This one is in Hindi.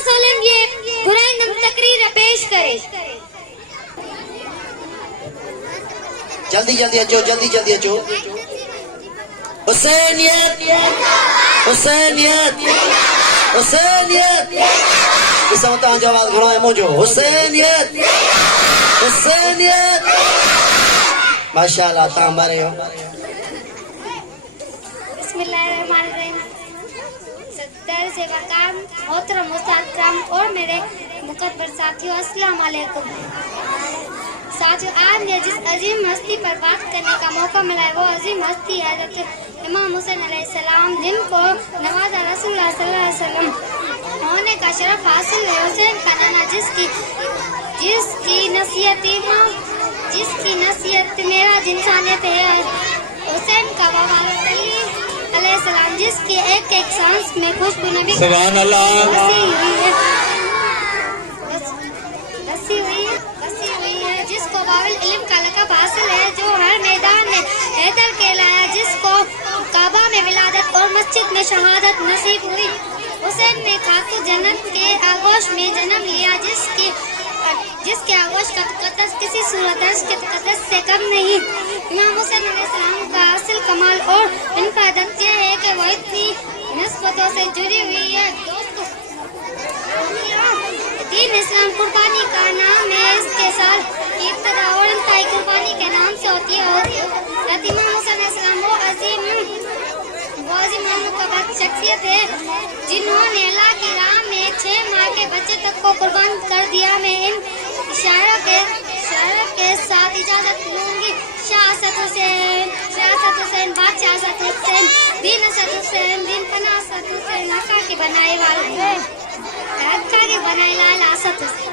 सोलंकी बुराई नम तकरीर पेश करे। जल्दी जल्दी अचो, जल्दी जल्दी अचो। हुसैनियत हुसैनियत हुसैनियत। इस समय तव्हांजो आवाज़ घणो है मुंहिंजो। हुसैनियत हुसैनियत। माशाअल्लाह, तव्हां मारे हो। बिस्मिल्लाहिर्रहमानिर्रहीम। सदर से वकाम मोहतरम उस्ताद कराम और मेरे मुकद्दर साथियों, अस्सलाम वालेकुम। साथियों, आज मुझे जिस अजीम हस्ती पर बात करने का मौका मिला है वो अजीम हस्ती है हज़रत इमाम हुसैन अलैहिस्सलाम, जिनको नवाज़ा रसूलुल्लाह सल्लल्लाहु अलैहि वसल्लम होने का शरफ हासिल है। हुसैन का नाना जिसकी नसीहत मेरा इंसानियत है। हुसैन का बाबा अली अलैहिस्सलाम, जिसकी एक एक सांस में खुशबू नबी सुभान अल्लाह बसी हुई है, जिसको बाबुल इल्म का लक़ब हासिल है, जो हर मैदान में हैदर कहलाया, जिसको काबा में विलादत और मस्जिद में शहादत नसीब हुई। हुसैन ने खातू जन्नत के आगोश में जन्म लिया, जिसके आगोश का तक़द्दुस किसी सूरत के तक़द्दुस से कम नहीं। इमाम हुसैन अलैहिस्सलाम का असल कमाल और इनका अदब यह है कि वह इतनी निस्बतों से जुड़ी हुई है। दोस्तों, दीन इस्लाम कुर्बानी का नाम है। इसके साल की इब्तिदा और इंतहाई कुर्बानी के नाम से होती है। इमाम हुसैन अलैहिस्सलाम वो अजीम शख्सियत है जिन्होंने अल्लाह की राह में 6 माह के बच्चे तक को कुर्बान कर दिया। मैं इन इशारों के साथ इजाजत लूंगी। शाह असद हुसैन, बादशाह असद हुसैन, दीन असद हुसैन, दीन पना असद हुसैन, हक्का के बनाए लाल असद हुसैन।